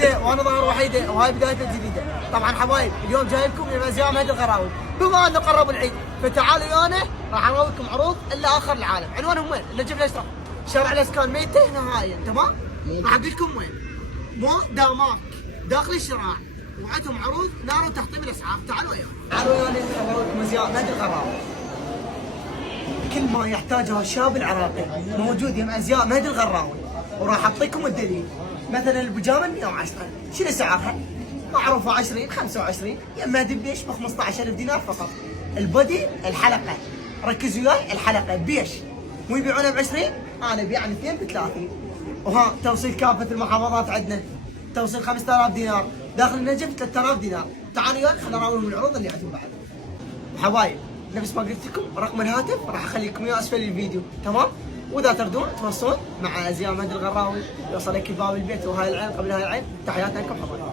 جديده وانا ظاهر وحيده، وهاي بدايته الجديده. طبعا حبايب اليوم جاي لكم بازياء مهدي الغراوي، بما انه قرب العيد فتعالوا ويانا راح نروي لكم عروض الا اخر العالم. عنوانهم وين؟ اللي جيب الاشرف شارع الاسكان ميته نهائيا، تمام؟ راح اقول لكم وين. مو داماك داخل الشارع، وعندهم عروض نار وتحطيم الاسعار. تعالوا ويانا، تعالوا ويانا نروي لكم ازياء مهدي الغراوي. كل ما يحتاجه الشاب العراقي موجود يم ازياء مهدي الغراوي، وراح اعطيكم الدليل. مثلا البيجامه 110 شنو سعرها؟ معروفه 20 25 يم مهدي ببيش ب 15000 دينار فقط. البودي الحلقه، ركزوا وياي، الحلقه بيش مو يبيعونها ب 20، انا ابيع عن 2 ب 30. وها توصيل كافه المحافظات عندنا، توصيل 5000 دينار، داخل النجف 3000 دينار. تعالوا وياي خلينا نراويهم العروض اللي عندهم بعد. حبايب نفس ما قلت لكم رقم الهاتف راح اخلي لكم اياه اسفل الفيديو، تمام؟ واذا تردون توصلون مع ازياء مهدي الغراوي يوصلك باب البيت، وهاي العين قبل هاي العين. تحياتنا لكم حبايب.